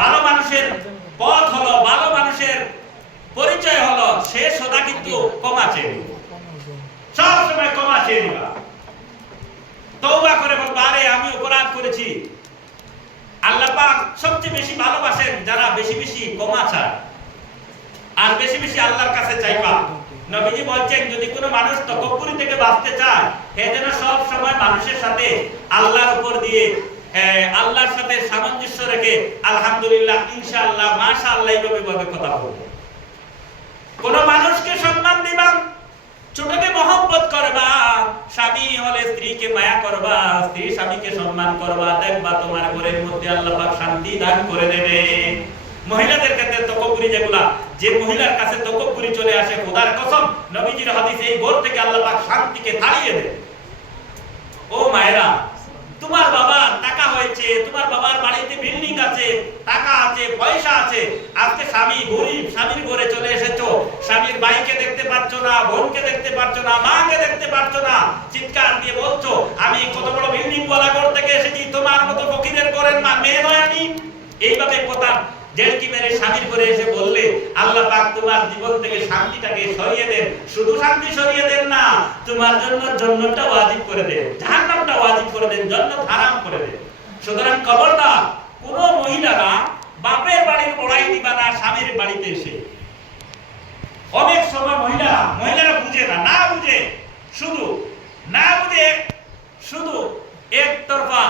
ভালো মানুষের পথ হলো, ভালো মানুষের পরিচয় হলো সে সদা কিন্তু ক্ষমা চেয়ে নিবে, সব সময় ক্ষমা চেয়ে নিবা, তওবা করে বলবা আরে আমি অপরাধ করেছি। আল্লাহ পাক সবচেয়ে বেশি ভালোবাসেন যারা বেশি বেশি ক্ষমা চায় আর বেশি বেশি আল্লাহর কাছে চাইবা। নবীজি বলছেন যদি কোনো মানুষ তাকাব্বুরি থেকে বাঁচতে চায় সে যেন সব সময় মানুষের সাথে আল্লাহর উপর দিয়ে আল্লাহর সাথে সামঞ্জস্য রেখে আলহামদুলিল্লাহ, ইনশাআল্লাহ, মাশাআল্লাহ এইভাবে কথা বলবে। কোন মানুষকে সম্মান দিবা, ছোটকে মহব্বত করবা, স্বামী হলে স্ত্রীকে মায়া করবা, স্ত্রী স্বামীকে সম্মান করবা, দেখবা তোমার ঘরের মধ্যে আল্লাহ পাক শান্তি দান করে দেবে। মহিলাদের ক্ষেত্রে তাকাব্বুরি যেগুলা, যে মহিলার কাছে তাকাব্বুরি চলে আসে খোদার কসম নবীজির হাদিসে এই ঘর থেকে আল্লাহ পাক শান্তিকে তাড়িয়ে দেয়। ও মায়েরা, তোমার বাবার টাকা হয়েছে, তোমার বাবার বাড়িতে বিল্ডিং আছে, টাকা আছে, পয়সা আছে, আজকে স্বামী গরিব, স্বামীর ঘরে চলে এসেছো, স্বামীর ভাইকে দেখতে পাচ্ছ না, বোনকে দেখতে পাচ্ছ না, মাকে দেখতে পাচ্ছ না, চিৎকার দিয়ে বলছো আমি কত বড় বিল্ডিং ওয়ালা ঘর থেকে এসেছি, তোমার মতো ফকিরের ঘরের মেয়ে নয় আমি। এইভাবে কথা জেলকি মেরে স্বামীর ঘরে এসে বললে আল্লাহ পাক তোমার জীবন থেকে শান্তিটাকে সরিয়ে দেন। শুধু শান্তি সরিয়ে দেন না, তোমার জন্য জান্নাতটা ওয়াজিব করে দেন, জাহান্নামটা ওয়াজিব করে দেন, জান্নাত হারাম করে দেন। সুতরাং খবরদার কোন মহিলারা বাপের বাড়ির বড়াই দিবা না স্বামীর বাড়িতে এসে। অনেক সময় মহিলারা বুঝে না বুঝে শুধু একতরফা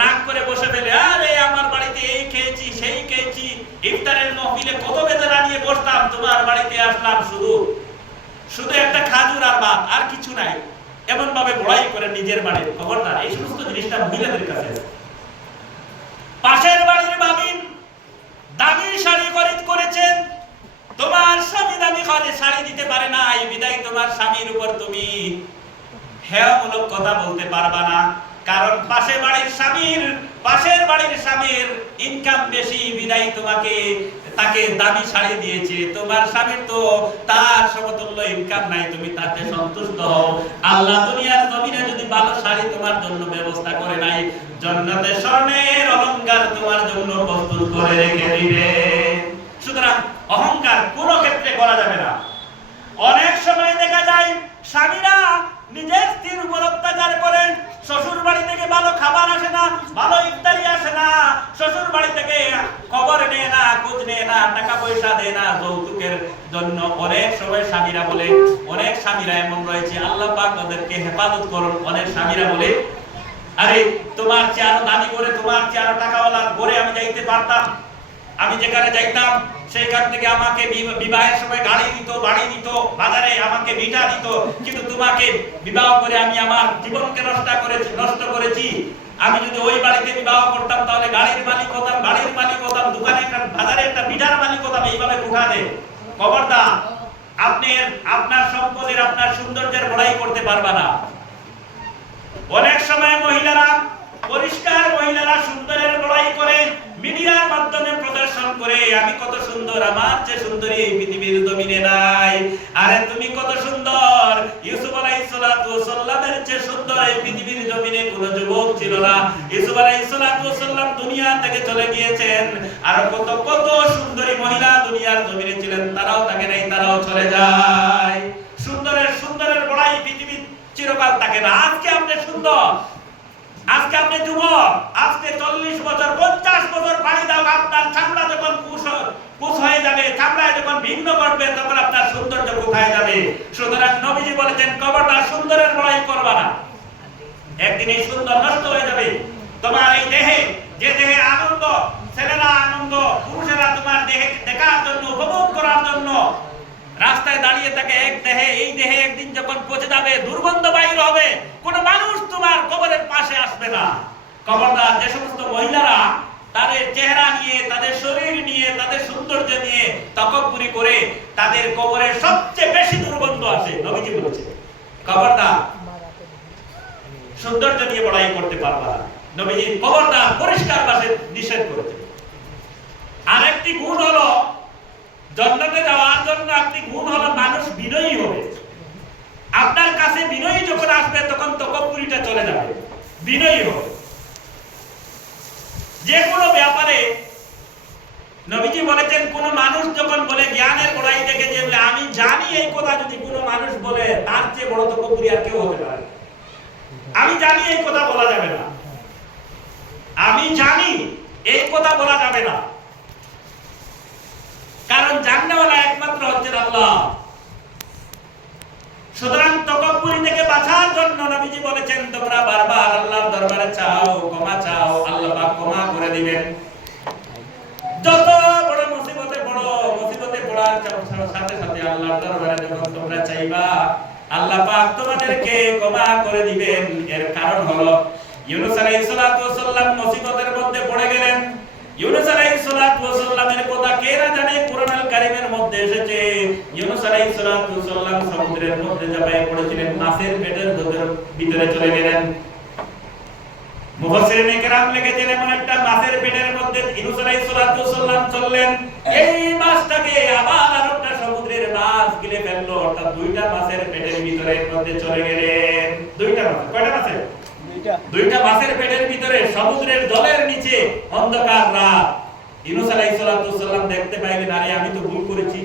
রাগ করে বসে ফেলে, আরে আমার বাড়িতে এই খেয়েছি সেই খেয়েছি, ইফতারের মাহফিলে কত বেদনা নিয়ে বসতাম, তোমার বাড়িতে আসলাম শুধু একটা খাজুর আর ভাত, আর কিছু নাই, এমন ভাবে বড়াই করে নিজের বাড়ির। খবরদার, এই সমস্ত জিনিসটা মহিলাদের কাছে। পাশের বাড়ির ভাবিন দামি শাড়ি খরিদ করেছেন, তোমার স্বামী দামি শাড়ি দিতে পারে না, এই বিদায় তোমার স্বামীর উপর তুমি হেয়মূলক কথা বলতে পারবা না, কারণ পাশের বাড়ির স্বামীর ইনকাম বেশি, বিদায় তাকে দামি শাড়ি দিয়েছে, তোমার স্বামীর তো তার সমতুল্য ইনকাম নাই, তুমি তাতে সন্তুষ্ট হও। আল্লাহ দুনিয়ার জমিনে যদি ভালো শাড়ি তোমার জন্য ব্যবস্থা করে নাই, জান্নাতে স্বর্ণের অলংকার তোমার জন্য প্রস্তুত করে রেখে দিবে। সুতরাং অহংকার কোনো ক্ষেত্রে করা যাবে না। অনেক সময় দেখা যায় স্বামীরা নিজের স্ত্রীর উপর অত্যাচার করে, শ্বশুর বাড়ি থেকে ভালো খাবার আসে না, ভালো ইফতারি আসে না, শ্বশুর বাড়ি থেকে খবর নেয় না, খোঁজ নেয় না, টাকা পয়সা দেয় না, যৌতুকের জন্য অনেক সময় স্বামীরা বলে, অনেক স্বামীরা এমন রয়েছে, আল্লাহ পাক তাদেরকে হেফাজত করুন, অনেক স্বামীরা বলে আরে তোমার চেয়ে আরো দামি করে, তোমার চেয়ে আরো টাকাওয়ালা ঘরে আমি যাইতে পারতাম, আমি যেখানে যাইতাম সেইখান থেকে আমাকে বিবাহের সময় গাড়ি দিত, বাড়ি দিত, বাজারে আমাকে ভিটা দিত, কিন্তু তোমাকে বিবাহ করে আমি আমার জীবনকে নষ্ট করেছি। আমি যদি ওই বাড়িতে বিবাহ করতাম তাহলে গাড়ির মালিক হতাম, বাড়ির মালিক হতাম, দোকানে একটা বাজারে একটা ভিটার মালিক হতাম, এইভাবে উঠানে। খবরদার, আপনার সম্পদের, আপনার সৌন্দর্যের বড়াই করতে পারবা না। অনেক সময় মহিলারা সুন্দরের বড়াই করে, মিডিয়ার মাধ্যমে প্রদর্শন করে, আমি কত সুন্দর, আমার চেয়ে সুন্দরী এই পৃথিবীর জমিনে নাই। আরে তুমি কত সুন্দর, ইউসুফ আলাইহিস সালাতু ওয়াস সালামের চেয়ে সুন্দর এই পৃথিবীর জমিনে কোনো যুবক ছিল না। ইউসুফ আলাইহিস সালাতু ওয়াস সালাম দুনিয়া থেকে চলে গিয়েছেন, আর কত সুন্দরী মহিলা দুনিয়ার জমিনে ছিলেন, তারাও থাকে নাই, তারাও চলে যায়। সুন্দরের বড়াই পৃথিবী চিরকাল থাকে না। আজকে আপনি সুন্দর, আজকে আপনি যুবক, আজকে 40 বছর 50 বছর পাড়ি দাও, আপনার চামড়া যখন কুশ হয়ে যাবে, চামড়ায় যখন ভিন্ন ঘটবে, তখন আপনার সৌন্দর্য কোথায় যাবে? সুতরাং নবীজি বলেছেন কবরটা সুন্দরের বড়াই করবা না, একদিন এই সুন্দর নষ্ট হয়ে যাবে। তোমার এই দেহে, যে দেহে আনন্দ, ছেলেরা আনন্দ, পুরুষেরা তোমার দেহে দেখার জন্য, উপভোগ করার জন্য রাস্তায় দাঁড়িয়ে থাকে, এই দেহে একদিন যখন পচে যাবে, দুর্গন্ধ বাইর হবে, কোন মানুষ তোমার কবরের পাশে আসবে না। খবরদার, যে সমস্ত মহিলারা তাদের চেহারা নিয়ে, তাদের শরীর নিয়ে, তাদের সৌন্দর্য নিয়ে তাকাব্বুরি করে, তাদের কবরে সবচেয়ে বেশি দুর্গন্ধ আসে। নবীজি বলেছেন খবরদার, সৌন্দর্য নিয়ে বড়াই করতে পারবা না। নবীজি খবরদার পরিষ্কার ভাষায় নিষেধ করেছেন। আরেকটি গুণ হলো, জান্নাতে যাওয়ার জন্য একটি গুণ হলো মানুষ বিনয়ী হবে। আপনার কাছে বিনয়ী যখন আসবে তখন তাকাব্বুরিটা চলে যাবে, বিনয়ী হবে। যে কোনো ব্যাপারে নবীজি বলেছেন, কোন মানুষ যখন বলে জ্ঞানের বড়াই দেখে যে আমি জানি, এই কথা যদি কোনো মানুষ বলে তার চেয়ে বড় তকব্বুরি আর কেউ হতে পারে। আমি জানি এই কথা বলা যাবে না, আমি জানি এই কথা বলা যাবে না, কারণ জাননেওয়ালা একমাত্র হচ্ছেন আল্লাহ। সুতরাং তকব্বুরি থেকে বাঁচার জন্য নবীজি বলেছেন, তোমরা বারবার আল্লাহর দরবারে চাও, ক্ষমা চাও, আল্লাহ পাক ক্ষমা করে দিবেন। যত বড় মুসিবতে পড়ার সাথে সাথে আল্লাহর দরবারে যখন তোমরা চাইবা, আল্লাহ পাক তোমাদেরকে ক্ষমা করে দিবেন। এর কারণ হলো ইউনূস আলাইহিস সালাতু ওয়াস সালাম মুসিবতের মধ্যে পড়ে গেলেন। ইউনূস আলাইহিস সালাতু ওয়াস সালামের কথা কে না জানে, কুরআনুল কারীমের মধ্যে এসেছে। ইউনূস আলাইহিস সালাতু ওয়াস সালাম সমুদ্রের মধ্যে চাপায় পড়েছিলেন, মাছের পেটের ভিতরে চলে গেলেন। মুফাসসিরিনে কেরাম লিখেছেন, এমন একটা মাছের পেটের মধ্যে ইউনূস আলাইহিস সালাতু ওয়াস সালাম চললেন, এই মাছটাকে আবার আরেকটা সমুদ্রের মাছ গিলে ফেললো, অর্থাৎ দুইটা মাছের পেটের ভিতরে মধ্যে চলে গেলেন। দুইটা মাছ, কয়টা মাছের? দুইটা মাছের পেটের ভিতরে সমুদ্রের জলের নিচে অন্ধকার রাত। ইউনূস আলাইহিস সালাতু ওয়াস সালাম দেখতে পাইলেন, আরে আমি তো ভুল করেছি,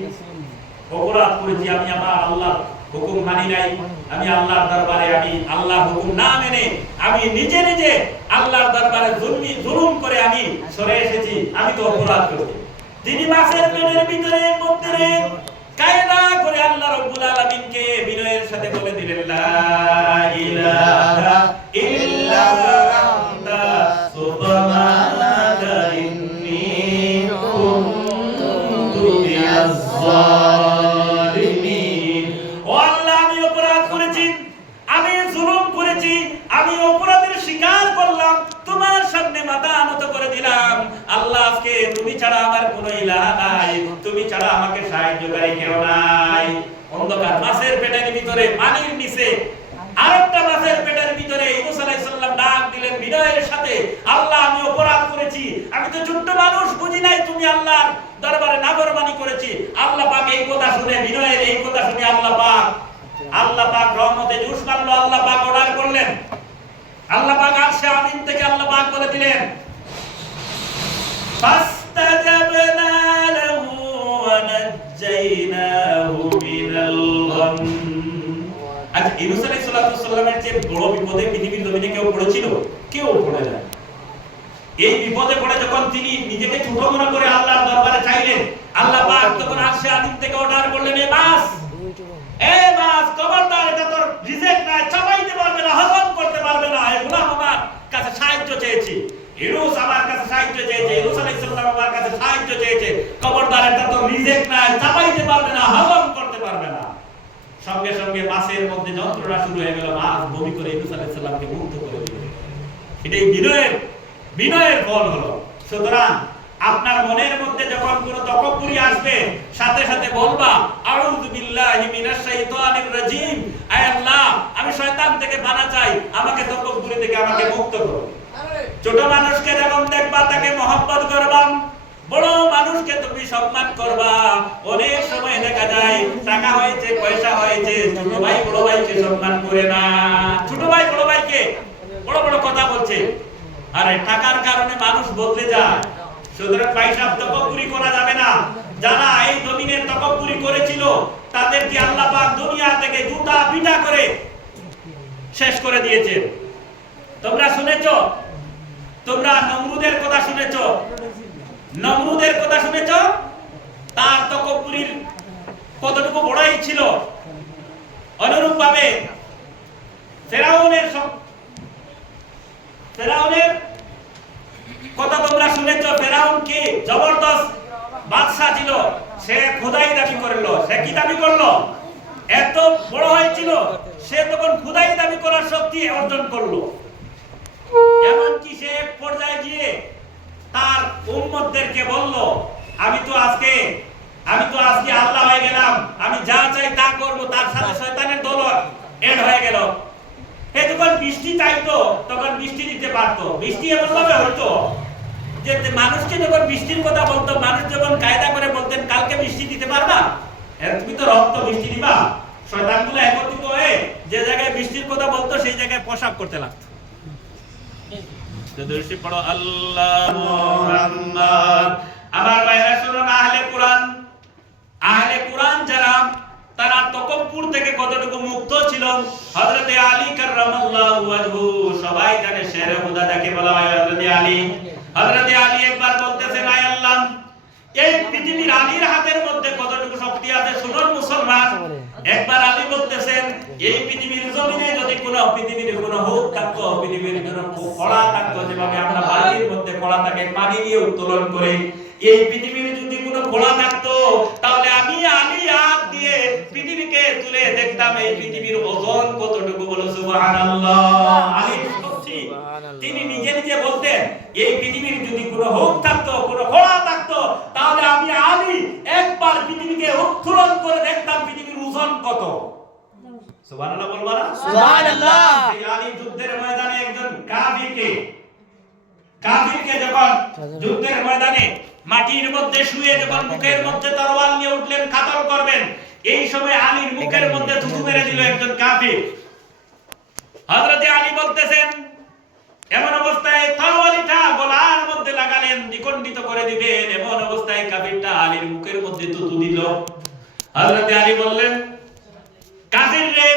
অপরাধ করেছি, আমি আমার আল্লাহর হুকুম মানি নাই, আমি আল্লাহর দরবারে আমি আল্লাহর হুকুম না মেনে আমি নিজে নিজে আল্লাহর দরবারে জুলুম করে আমি সরে এসেছি, আমি তো অপরাধ করেছি। তিনি মাছের পেটের ভিতরে মধ্যে কায়দা করে আল্লাহ রাব্বুল আলামিনকে বিনয়ের সাথে বলে দিলেন, লা ইলাহা ইল্লা আনতা সুবহানাকা ইন্নী কুনতু মিনাজ জালিমিন। ও আল্লাহ, আমি অপরাধ করেছি, আমি জুলুম করেছি, আমি অপরাধের স্বীকার করলাম, তোমার সামনে মাথা নত করে দিলাম। আল্লাহ, আজকে তুমি ছাড়া আমার কোনো ইলাহ নাই, তুমি ছাড়া আমাকে সাহায্যকারী কেউ নাই। অন্ধকার মাছের পেটের ভিতরে, পানির নিচে আরেকটা মাছের পেটের ভিতরে ইউনূস আলাইহিস সালাম ডাক দিলেন বিনয়ের সাথে, আল্লাহ, আমি অপরাধ করেছি, আমি তো ছোট্ট মানুষ, বুঝি নাই তুমি আল্লাহর দরবারে নাফরমানি করেছি। আল্লাহ পাক এই কথা শুনে, বিনয়ের এই কথা শুনে আল্লাহ পাক রহমতে জোশ মারলো। আল্লাহ পাক অর্ডার করলেন, আল্লাহ পাক আরশে আযীম থেকে আল্লাহ পাক বলে দিলেন, ফাস্তাজাবনা লাহু ওয়া নাজ্জাইনাহু মিনাল গাম। আচ্ছা, ইউনূস আলাইহিস সালামের যে বড় বিপদে পৃথিবীর জমিনে কেউ পড়েছিল? কেউ পড়ে নাই। এই বিপদে পড়ে যখন তিনি নিজেকে ছোট মনে করে আল্লাহর দরবারে চাইলেন, আল্লাহ পাক তখন আরশে আযীম থেকে অর্ডার করলেন, এই মাছ খবরদার, এটা তোর রিজেক্ট নাই, চাবাইতে পারবে না, হজম করতে পারবে না। এই গোলাম আমার কাছে সাহায্য চেয়েছে, ইউনূস আমার কাছে সাহায্য চেয়েছে, ইউনূস আলাইহিস সালাম আমার কাছে সাহায্য চেয়েছে, খবরদার, এটা তোর রিজেক্ট নাই, চাবাইতে পারবে না, হজম করতে পারবে না। সঙ্গে সঙ্গে মাছের মধ্যে যন্ত্রণা শুরু হয়ে গেল, মাছ বমি করে ইউনূস আলাইহিস সালামকে মুক্ত করে দিল। এটাই বিনয়ের ফল হলো। সুতরাং আপনার মনের মধ্যে যখন কোন তকব্বুরি আসবে, সাথে সাথে বলবা, আউযু বিল্লাহি মিনাশ শাইতানির রাজিম, আয় আল্লাহ, আমি শয়তান থেকে পানা চাই, আমাকে তকব্বুরি থেকে আমাকে মুক্ত করো। ছোট মানুষকে যখন দেখবা তাকে মহব্বত করবা, বড় মানুষকে তুমি সম্মান করবা। অনেক সময় দেখা যায় টাকা হয়েছে, পয়সা হয়েছে, ছোট ভাই বড় ভাইকে সম্মান করে না, ছোট ভাই বড় ভাইকে বড় বড় কথা বলছে, আরে টাকার কারণে মানুষ বদলে যায়। সুতরাং ভাইসাব তকব্বুরি করা যাবে না। যারা এই জমিনে তকব্বুরি করেছিল তাদেরকে আল্লাহ পাক দুনিয়া থেকে জুতা পিটা করে শেষ করে দিয়েছে। তোমরা শুনেছো, তোমরা নমরুদের কথা শুনেছো, নমরুদের কথা শুনেছো, তার তকব্বুরির কতটুকু বড়াই ছিল। অনুরূপ ভাবে ফেরাউনের কথা তোমরা শুনেছো। ফেরাউন কি জবরদস্ত বাদশা ছিল, সে খোদাই দাবি করলো। সে কি দাবি করলো? এত বড় হয়েছিল, সে তখন খোদাই দাবি করার শক্তি অর্জন করলো। এমনকি সে এক পর্যায়ে গিয়ে তার উম্মতদেরকে বলল, আমি তো আজকে আল্লাহ হয়ে গেলাম, আমি যা চাই তা করবো। তার সাথে শয়তানের দল এড হয়ে গেল। হে যখন বৃষ্টি চাইতো তখন বৃষ্টি দিতে পারতো। বৃষ্টি এমন ভাবে হইতো যে মানুষকে যখন বৃষ্টির কথা বলতো, মানুষ যখন কায়দা করে বলতেন কালকে বৃষ্টি দিতে পারবা, তুমি তো রক্ত বৃষ্টি দিবা, শয়তানগুলো একত্রিত হয়ে যে জায়গায় বৃষ্টির কথা বলতো সেই জায়গায় পেশাব করতে লাগতো। দরুদ পড়ো আল্লাহ মুহাম্মদ। আমার ভাইরা শুনুন, আহলে কোরআন যারা, তারা তকব্বুর থেকে কতটুকু মুক্ত ছিল হযরতে আলী কাররামাল্লাহু ওয়াজহু সবাই জানে। শেরে খুদা যাকে বলা হয় হযরতে আলী একবার বলতেছেন, আয় আল্লাহ, এই পৃথিবীর আলীর হাতের মধ্যে কতটুকু শক্তি আছে শুনুন মুসলমান। একবার আলী বলতেছেন, এই পৃথিবীর জমিনে যদি পৃথিবীর কোনো হুক থাকতো, পৃথিবীর কোনো খোলা থাকতো, যেভাবে আমরা বালতির মধ্যে খোলা থাকে পানি দিয়ে উত্তোলন করে, এই পৃথিবীর যদি কোনো খোলা থাকতো, তাহলে আমি আলী হাত দিয়ে পৃথিবীকে তুলে দেখতাম এই পৃথিবীর ওজন কতটুকু। বলো সুবহানাল্লাহ। আলী সত্যি তিনি নিজে নিজে বলতেন, এই পৃথিবীর যদি কোনো হুক থাকতো, কোনো খোলা থাকতো, তাহলে আমি আলী একবার পৃথিবীকে উত্তোলন করে দেখতাম পৃথিবীর ওজন কত। সুবহানাল্লাহ বলবা না? সুবহানাল্লাহ। এই আলী যুদ্ধের ময়দানে একজন কাফিরকে যখন যুদ্ধের ময়দানে মাটির মধ্যে শুয়ে যখন মুখের মধ্যে তরোয়াল নিয়ে উঠলেন কাতল করবেন, এই সময় আলীর মুখের মধ্যে থুতু মেরে দিল একজন কাফির। হযরতে আলী বলতেছেন, এমন অবস্থায় তরোয়ালটা গলার মধ্যে লাগালেন, দ্বিখণ্ডিত করে দিবেন, এমন অবস্থায় কাফিরটা আলীর মুখের মধ্যে থুতু দিল। হযরতে আলী বললেন, কাফির রে,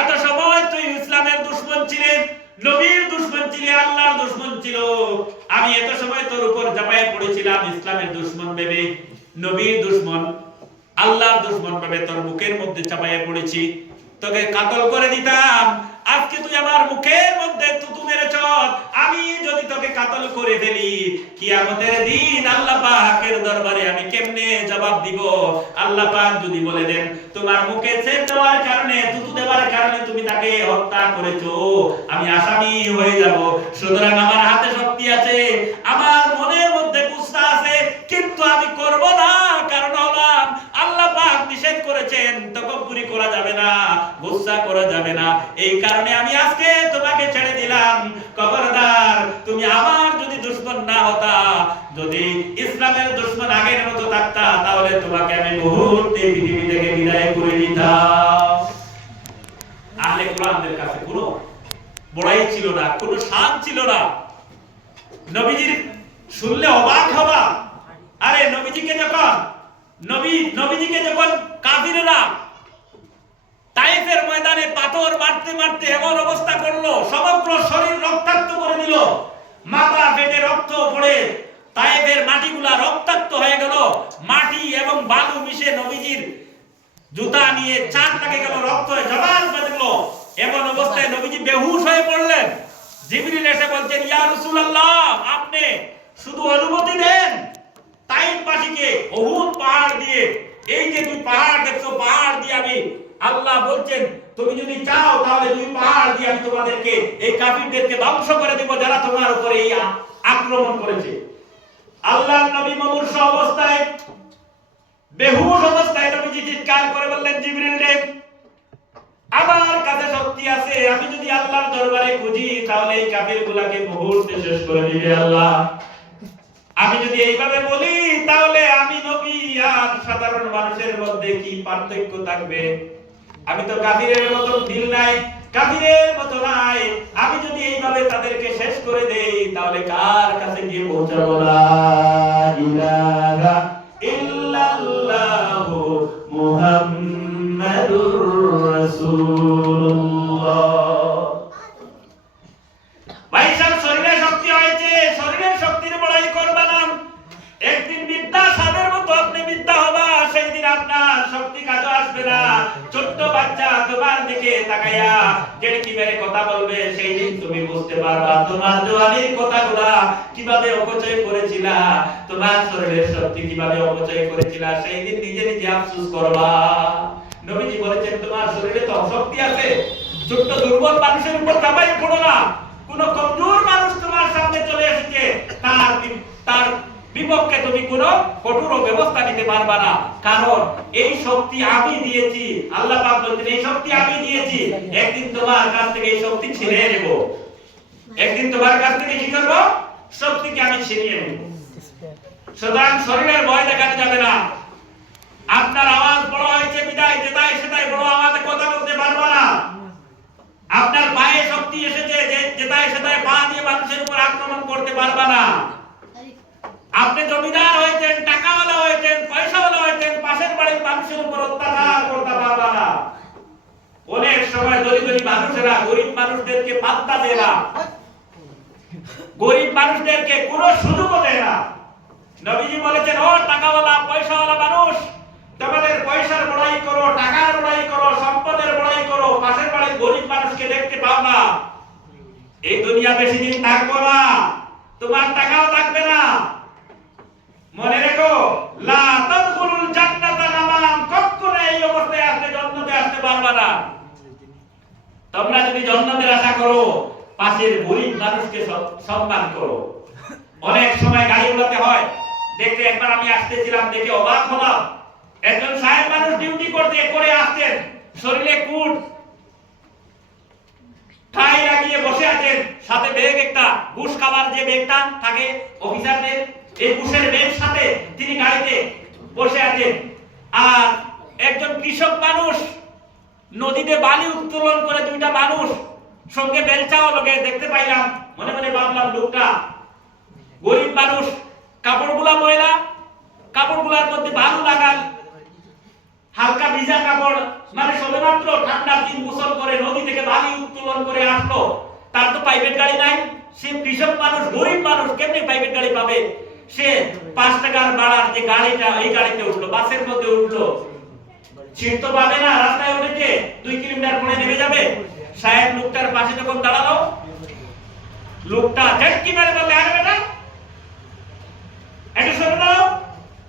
এত সময় তুই ইসলামের দুশমন ছিলে, নবীর দুশমন ছিলে, আল্লাহর দুশমন ছিল, আমি এত সময় তোর উপর ঝাঁপায়ে পড়েছিলাম ইসলামের দুশমন ভেবে, নবীর দুশমন, আল্লাহর দুশমন ভেবে তোর মুখের মধ্যে চাপায়ে পড়েছি, তোকে কাতল করে দিতাম। আজকে তুই আমার মুখের মধ্যে থুতু মেরেছ, আমি যদি তোকে কাতল করে ফেলি, কিয়ামতের দিন আল্লাহ পাকের দরবারে আমি কেমনে জবাব দিব? আল্লাহ পাক যদি বলে দেন তোমার মুখে ছেদ দেওয়ার কারণে, থুতু দেওয়ার কারণে তুমি তাকে হত্যা করেছো, আমি আসামি হয়ে যাব। সুতরাং আমার হাতে শক্তি আছে, আমার মনের মধ্যে গুসা আছে, কিন্তু আমি করব না। কারণ হলাম আল্লাহ পাক নিষেধ করেছেন, তাকাব্বুরি করা যাবে না, গুসা করা যাবে না। এই কারণে আমি আজকে তোমাকে ছেড়ে দিলাম। খবরদার, তুমি আমার যদি দুশমন না হতা, যদি ইসলামের দুশমন আগের মতো থাকতা, তাহলে তোমাকে আমি মুহূর্তে পৃথিবী থেকে বিদায় করে দিতাম। আহলে কোরআনদের কাছে কোনো বড়াই ছিল না, কোনো শান ছিল না। নবীজির শুনলে অবাক হবা। আরে নবীজিকে যখন কাফিররা তায়েফের ময়দানে পাথর মারতে মারতে এমন অবস্থা করলো, সমগ্র শরীর রক্তাক্ত করে দিল, মাথা ফেটে রক্ত পড়ে তায়েফের মাটিগুলা রক্তাক্ত হয়ে গেল, মাটি এবং বালু মিশে নবীজির জুতা নিয়ে চাঁদ লাগে গেল, রক্ত হয়ে জবাব বেঁধে গেল। এমন অবস্থায় নবীজি বেহুশ হয়ে পড়লেন। জিবরিল এসে বলছেন, ইয়া রাসূলুল্লাহ, আপনি শুধু অনুমতি দেন তাইফবাসীকে উহুদ পাহাড় দিয়ে, এই যে দুই পাহাড় দেখছো, পাহাড় দিয়ে আমি, আল্লাহ বলছেন তুমি যদি চাও তাহলে দুই পাহাড় দিয়ে আমি তোমাদেরকে, এই কাফিরদেরকে ধ্বংস করে দেব যারা তোমার উপরে এই আক্রমণ করেছে। আল্লাহর নবী মুমূর্ষ অবস্থায়, বেহুশ অবস্থায় নবীজি চিৎকার করে বললেন, জিবরিল রে, আমার কাছে শক্তি আছে, আমি যদি আল্লাহর দরবারে খুঁজি তাহলে এই কাফিরগুলোকে মুহূর্তে শেষ করে দিবে আল্লাহ। আমি যদি এইভাবে বলি তাহলে আমি নবী আর সাধারণ মানুষের মধ্যে কি পার্থক্য থাকবে? আমি তো কাফিরের মতো দিল নাই, কাফিরের মতো নাই। আমি যদি এইভাবে তাদেরকে শেষ করে দেই তাহলে কার কাছে গিয়ে পৌঁছাবো? লা ইলাহা ইল্লাল্লাহু মুহাম্মাদুর রাসূলুল্লাহ। ভাই সব শরীরে শক্তি হয়েছে, শরীরের শক্তির বড়াই করবা না। একদিন বিদ্যা সাদের মতো আপনি বিদ্যা হবা, সেই দিন আপনার শক্তি কাজে আসবে না। ছোট্ট বাচ্চা তোমার দিকে তাকাইয়া গেড়কি মেরে কথা বলবে, সেই দিন তুমি বুঝতে পারবা তোমার জওয়ানির কথাগুলা কিভাবে অপচয় করেছিলা, তোমার শরীরের শক্তি কিভাবে অপচয় করেছিলা, সেই দিন নিজে নিজে আফসোস করবা। নবীজি বলেছেন তোমার শরীরে তো শক্তি আছে, ছোট্ট দুর্বল মানুষের উপর চাপাই পড়ো না। কোন কমজোর মানুষ তোমার সামনে চলে এসেছে, তার বিপক্ষে তুমি কোনো কঠোর ব্যবস্থা নিতে পারবা না, কারণ এই শক্তি আমি দিয়েছি। আল্লাহ পাক বলেন এই শক্তি আমি দিয়েছি, একদিন তোমার কাছ থেকে এই শক্তি ছিনিয়ে নেব। একদিন তোমার কাছ থেকে কি করব? শক্তিকে আমি ছিনিয়ে নেব। সুতরাং শরীরের ভয় দেখাতে যাবে না। আপনার আওয়াজ বড় হয়েছে বিদায় যেটাই সেটাই বড় আওয়াজে কথা বলতে পারবা না। আপনার পায়ে শক্তি এসেছে যে যেটায় সেটায় পা দিয়ে মানুষের উপর আক্রমণ করতে পারবা না। আপনি জমিদার হয়েছেন, টাকাওয়ালা হয়েছেন, পয়সাওয়ালা হয়েছেন, পাশের বাড়ির মানুষের উপর অত্যাচার করতে পারবা না। অনেক সময় দরিদ্র মানুষেরা গরিব মানুষদেরকে পাত্তা দেয় না, গরিব মানুষদেরকে কোনো সুযোগও দেয় না। নবীজি বলেছেন, ও টাকাওয়ালা পয়সাওয়ালা মানুষ, তোমাদের পয়সার বড়াই করো, টাকার বড়াই করো, সম্পদের বড়াই করো, পাশের বাড়ির গরিব মানুষকে দেখতে পাও না। এই দুনিয়া বেশি দিন থাকবো না, তোমার টাকাও থাকবে না। মনে রেখো, লা তাদখুলুল জান্নাতা নামাম, কখনো এই অবস্থায় আসতে জান্নাতে আসতে পারবা না। তোমরা যদি জান্নাতের আশা করো, পাশের গরিব মানুষকে সম্মান করো। অনেক সময় গাড়ি উড়াতে হয়, দেখতে একবার আমি আসতেছিলাম, দেখে অবাক হলাম। একজন সাহেব মানুষ ডিউটি করতে করে আসছেন, শরীরে কোট টাই লাগিয়ে বসে আছেন, সাথে ব্যাগ একটা, ঘুষ খাবার যে ব্যাগটা থাকে অফিসারদের, এই ঘুষের ব্যাগ সাথে তিনি গাড়িতে বসে আছেন। আর একজন কৃষক মানুষ নদীতে বালি উত্তোলন করে দুইটা মানুষ সঙ্গে বেলচাও লগে দেখতে পাইলাম। মনে মনে ভাবলাম, লোকটা গরিব মানুষ, কাপড়গুলা ময়লা, কাপড়গুলার মধ্যে বালু লাগাল, হালকা ভিজা কাপড়, মানে সবেমাত্র ঠান্ডার দিন গোসল করে নদী থেকে বালি উত্তোলন করে আসলো। তার তো প্রাইভেট গাড়ি নাই, সে কৃষক মানুষ, গরিব মানুষ, কেমনে প্রাইভেট গাড়ি পাবে? সে 5 টাকার ভাড়ার যে গাড়িটা, এই গাড়িতে উঠলো, বাসের মধ্যে উঠলো, সিট তো পাবে না, রাস্তায় উঠেছে, 2 কিলোমিটার পরে নেমে যাবে। সাহেব লোকটার পাশে যখন দাঁড়ালো, লোকটা ঝটকি মেরে বললে, আরে বেটা, একটু সরে দাও,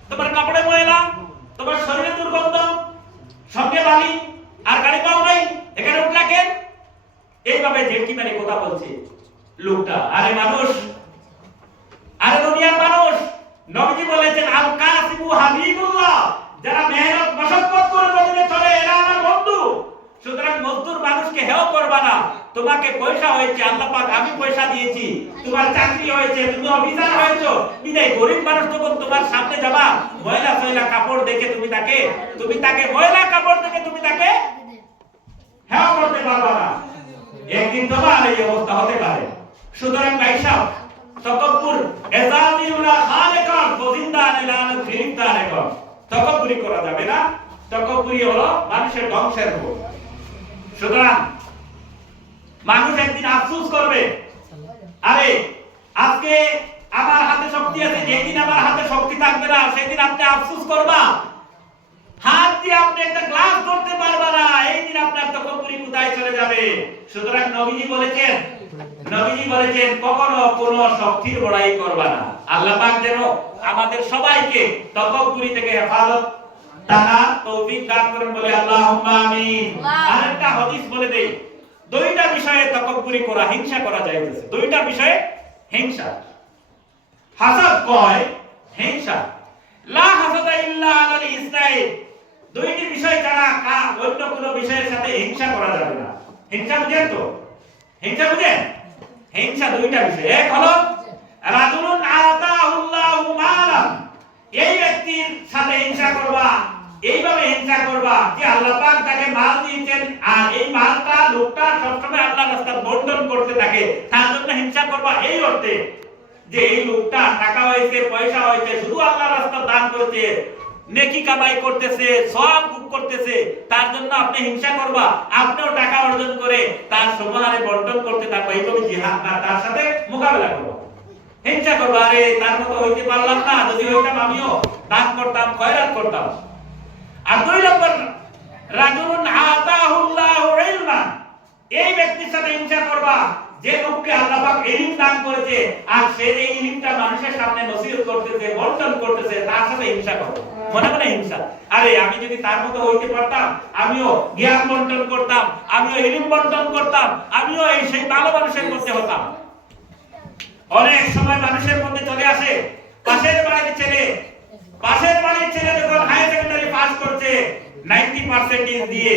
তোমার কাপড়ে ময়লা, তোমার শরীরে দুর্গন্ধ, সঙ্গে বালি, আর গাড়ি পাও নাই, এখানে উঠলা কেন? এইভাবে ঝটকি মেরে কথা বলছে লোকটা। আরে মানুষ, আরে দুনিয়ার মানুষ, নবীজি বলেছেন, আল কাসিবু হাবিবুল্লাহ, যারা মেহনত মশক্কত করে জমিনে চলে এরা আমার বন্ধু। সুতরাং মজদুর মানুষকে হেয় করবা না। তোমাকে পয়সা হয়েছে, আল্লাহ পাক আমি পয়সা দিয়েছি, তোমার চাকরি হয়েছে, তুমি অফিসার হয়েছো, বিদায় গরিব মানুষ তখন তোমার সামনে যাবা, ময়লা ময়লা কাপড় দেখে তুমি তাকে ময়লা কাপড় দেখে তুমি তাকে হেয় করতে পারবা না। একদিন তোমার এই অবস্থা হতে পারে। সুতরাং ভাই সাহেব, তাকাব্বুর এজাদিউলা খালিকান গোজিন্দান ইলান ফিরিদান এখন তাকাব্বুরি করা যাবে না। তাকাব্বুরি হলো মানুষের ধ্বংসের মূল। সুতরাং মানুষ একদিন আফসোস করবে, আরে আজকে আমার হাতে শক্তি আছে, যেদিন আমার হাতে শক্তি থাকবে না সেদিন আপনি আফসোস করবা। হাত দিয়ে আপনি একটা গ্লাস ধরতে পারবা না, এই দিন আপনার তাকাব্বুরি কোথায় চলে যাবে। সুতরাং নবীজি বলেছেন কখনো কোন শক্তির বড়াই করবা না। আল্লাহ পাক যেন আমাদের সবাইকে তাকাব্বুরি থেকে হেফাজত তাআলা তৌফিক দান করেন, বলে আল্লাহুম্মা আমিন। আরেকটা হাদিস বলে দেই, দুইটা বিষয়ে তাকাব্বুরি করা, হিংসা করা যাইতেছে। দুইটা বিষয়ে হিংসা, হাসাদ কয় হিংসা, লা হাসাদা ইল্লা আলাল ইসরাইল। দুইটি বিষয় ছাড়া অন্য কোনো বিষয়ের সাথে হিংসা করা যাবে না। হিংসা বুঝেন তো? হিংসা বুঝেন? হিংসা দুইটা বিষয়। এক হলো রাজুলুন আতাহুল্লাহু মালান, এই ব্যক্তির সাথে হিংসা করবা, এইভাবে হিংসা করবা যে আল্লাহ পাক তাকে মাল দিয়েছেন, আর এই মালটা লোকটা সবসময় আল্লাহর রাস্তায় বন্টন করতে থাকে, তার জন্য হিংসা করবা। এই অর্থে যে এই লোকটা টাকা হয়েছে, পয়সা হয়েছে, শুধু আল্লাহর রাস্তায় দান করেছে, নেকি কামাই করতেছে, সওয়াব ভোগ করতেছে, তার জন্য আপনি হিংসা করবা। আপনিও টাকা অর্জন করে তার সমানে বন্টন করতে থাকবা, এইভাবে জিহাদ না, তার সাথে মোকাবেলা করবা। হিংসা করবা, আরে তার মতো হইতে পারলাম না, যদি হইতাম আমিও দান করতাম, খয়রাত করতাম। আর 2 নম্বর, রাজুলুন আতাহুল্লাহু ইলমান, এই ব্যক্তির সাথে হিংসা করবা যে লোককে আল্লাহ পাক ইলম দান করেছে, আর সে এই ইলমটা মানুষের সামনে নসিহত করতেছে, বন্টন করতেছে, তার সাথে হিংসা করবা। মনে মনে হিংসা, আরে আমি যদি তার মতো হইতে পারতাম, আমিও জ্ঞান বন্টন করতাম, আমিও ইলম বন্টন করতাম, আমিও এই সেই ভালো মানুষের মধ্যে হতাম। অনেক সময় মানুষের মধ্যে চলে আসে, পাশের বাড়ির ছেলে যখন হাই সেকেন্ডারি পাস করছে 90% দিয়ে,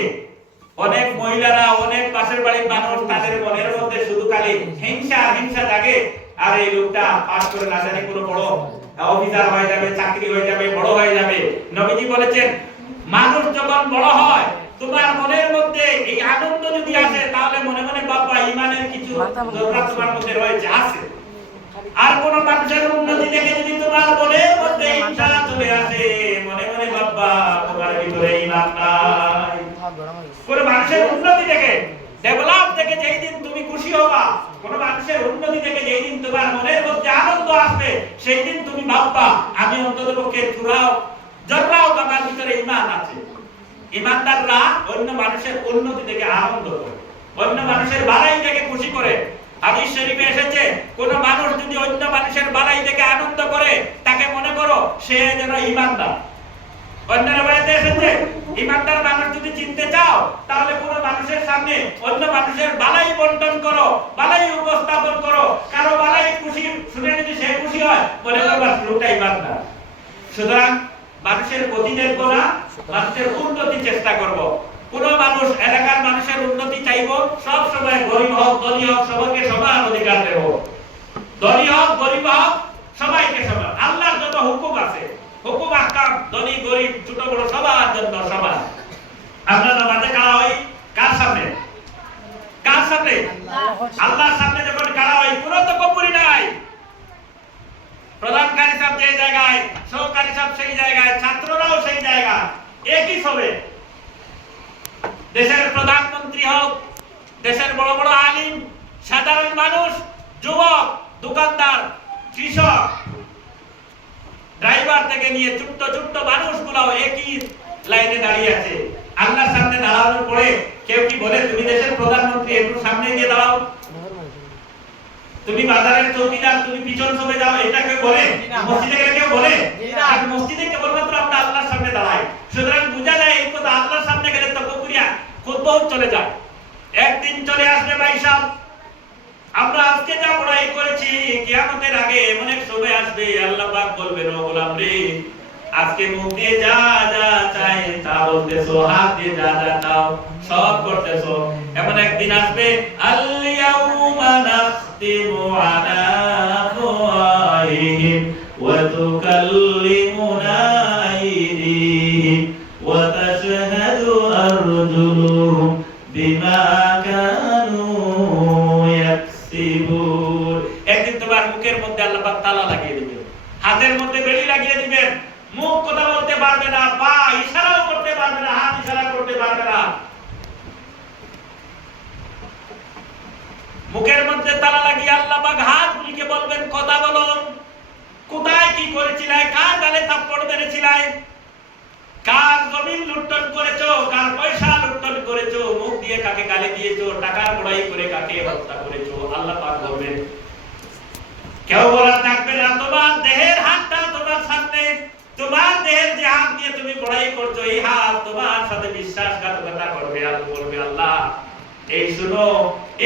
অনেক মহিলারা, অনেক পাশের বাড়ির মানুষ, তাদের মনের মধ্যে শুধু খালি হিংসা জাগে, আর এই লোকটা পাস করে না জানি কোনো বড় অফিসার হয়ে যাবে, চাকরি হয়ে যাবে, বড় হয়ে যাবে। নবীজি বলেছেন, মানুষ যখন বড় হয় তোমার মনের মধ্যে এই আনন্দ যদি আসে তাহলে মনে মনে বাবা ইমানের কিছু দরকার তোমার মধ্যে রয়েছে আছে। আর কোন মানুষের উন্নতি দেখে যদি তোমার মনের মধ্যে ইচ্ছা চলে আসে মনে মনে বাবা তোমার ভিতরে ঈমান নাই। কোন মানুষের উন্নতি দেখে ডেভেলপ দেখে যেই দিন তুমি খুশি হবা, কোন মানুষের উন্নতি দেখে যেই দিন তোমার মনের মধ্যে আনন্দ আসবে সেই দিন তুমি ভাববা আমি অন্ততপক্ষে থোড়াও জর্রাও আমার ভিতরে ঈমান আছে। ঈমানদাররা অন্য মানুষের উন্নতি দেখে আনন্দ করে, অন্য মানুষের বাড়াই দেখে খুশি করে। হাদিস শরীফে এসেছে কোন মানুষ যদি অন্য মানুষের বাড়াই দেখে আনন্দ করে তাকে মনে করো সে যেন ঈমানদার। অন্য রাতে এসেছে ঈমানদার মানুষ যদি চিনতে চাও তাহলে কোন মানুষের সামনে অন্য মানুষের বালাই বন্টন করো, বালাই উপস্থাপন করো, কারো বালাই খুশি শুনে যদি সে খুশি হয় মনে করবা লোকটা ঈমানদার। সুতরাং মানুষের গতি দেখব না, মানুষের উন্নতি চেষ্টা করব। কোন মানুষ এলাকার মানুষের উন্নতি চাইবো সব সময় গরিব হোক ধনী হোক সবাইকে সমান অধিকার দেব, ধনী হোক গরিব হোক সবাইকে সমান। আল্লাহর যত হুকুম আছে হুকুম আহকাম ধনী গরিব ছোট বড় সবার জন্য সমান। আমরা নামাজে কারা হই কার সামনে? কার সামনে? আল্লাহর সামনে যখন কারা হই পুরো তো কবুরি নাই। প্রধান কারি সাহেব যে জায়গায়, সহকারী সাহেব সেই জায়গায়, ছাত্ররাও সেই জায়গায়, একই সবে। দেশের প্রধানমন্ত্রী হোক, দেশের বড় বড় আলিম, সাধারণ মানুষ, যুবক, দোকানদার, কৃষক, ড্রাইভার থেকে নিয়ে ছোট্ট ছোট্ট মানুষগুলোও একই লাইনে দাঁড়িয়ে আছে। আল্লাহর সামনে দাঁড়ানোর পরে কেউ কি বলে তুমি দেশের প্রধানমন্ত্রী একটু সামনে গিয়ে দাঁড়াও, তুমি বাজারের চৌকিদার তুমি পিছন সরে যাও, এটা কেউ বলে? মসজিদে গেলে কেউ বলে? আর মসজিদে কেবলমাত্র আমরা আল্লাহর সামনে দাঁড়াই। সুতরাং বোঝা যায় এই কথা আল্লাহর সামনে গেলে তো কবুরিয়া খুতবাও চলে যায়। একদিন চলে আসবে ভাই সাহেব, আমরা আজকে যা পড়াই করেছি কিয়ামতের আগে এমন এক সময় আসবে আল্লাহ পাক বলবেন ও গোলাম রে আজকে মুখ দিয়ে যা যা চাই তা বলতেছো, হাত দিয়ে যা যা চাও সব করতেছো। এমন একদিন আসবে আল-ইয়াউমা নাখতিমু আলা আফওয়াহিহিম ওয়া তুকাল্লিমুনা আইদিহিম ওয়া তাশহাদু আরজুলুহুম বিমা কানু ইয়াকসিবুন। একদিন তোমার মুখের মধ্যে আল্লাহ পাক তালা লাগিয়ে দিবেন, হাতের মধ্যে বেড়ি লাগিয়ে দিবেন, মুখ কথা বলতে পারবে না, পা ইশারাও করতে পারবে না, হাত ইশারা করতে পারবে না। মুখের মধ্যে তালা লাগিয়ে আল্লাহ পাক হাতগুলিকে বলবেন কথা বলো, কোথায় কি করেছিলে, কার গালে থাপ্পড় মেরেছিলে, কার জমিন লুণ্ঠন করেছো, কার পয়সা লুণ্ঠন করেছো, মুখ দিয়ে কাকে গালি দিয়েছো, টাকার বড়াই করে কাকে হত্যা করেছো। আল্লাহ পাক বলবেন কেউ বলা থাকবে না তোমার দেহের হাতটা তোমার সামনে, তোমার দেহের যে হাত দিয়ে তুমি বড়াই করছো এই হাত তোমার সাথে বিশ্বাসঘাতকতা করবে। আর বলবে আল্লাহ এই শুনো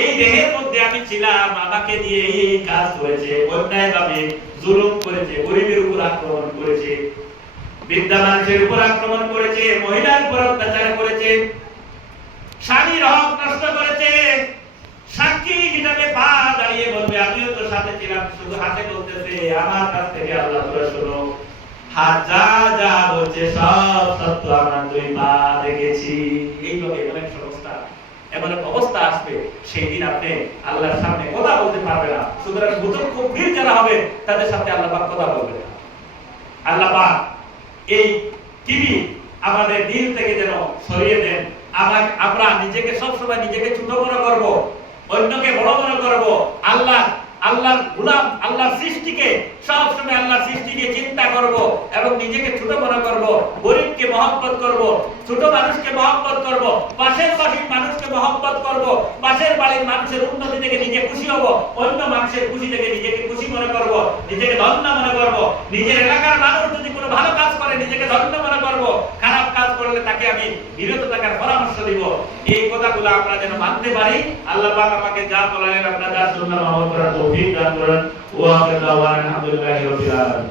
এই দেহের মধ্যে আমি ছিলাম, আমাকে দিয়ে এই কাজ করেছে, অন্যায়ভাবে জুলুম করেছে, গরিবের উপর আক্রমণ করেছে, বৃদ্ধা মানুষের উপর আক্রমণ করেছে, মহিলার উপর অত্যাচার করেছে, স্বামীর হক নষ্ট করেছে। সাক্ষী হিসাবে পা দাঁড়িয়ে বলবে আমিও তো সাথে ছিলাম, শুধু হাতে বলতেছে আমার কাছ থেকে আল্লাহ তোরা শোনো হাত যা যা বলছে সব সত্য আমরা দুই পা দেখেছি। এইভাবে এমন এক অবস্থা আসবে সেই দিন আপনি আল্লাহর সামনে কথা বলতে পারবে না। সুতরাং বুজুর্গ বীর যারা হবে তাদের সাথে আল্লাহ পাক কথা বলবে না। আল্লাহ পাক এই টিভি আমাদের দিল থেকে যেন সরিয়ে দেন। আমরা নিজেকে সবসময় নিজেকে ছোট বড় করব, অন্যকে বড় বড় করব, আল্লাহর গোলাম আল্লাহর সৃষ্টিকে সবসময় আল্লাহর সৃষ্টিকে চিন্তা করব এবং নিজেকে ছোট বড় করব, গরিবকে মহব্বত করব, ছোট মানুষকে মহব্বত করব, পাশের বাড়ির মানুষকে মহব্বত করব, পাশের বাড়ির মানুষের উন্নতি থেকে নিজে খুশি হব, অন্য মানুষের খুশি থেকে নিজেকে খুশি মনে করব, নিজেকে ধন্য মনে করব। নিজের এলাকার মানুষ যদি কোনো ভালো কাজ করে নিজেকে ধন্য মনে করব, খারাপ কাজ করলে তাকে আমি বিরত থাকার পরামর্শ দিব। এই কথাগুলো আমরা যেন মানতে পারি। আল্লাহ পাক আমাকে যা বলেন আমরা যা শুনলাম আমল করার তৌফিক দান করেন। ওয়া আলহামদুলিল্লাহি রাব্বিল আলামিন।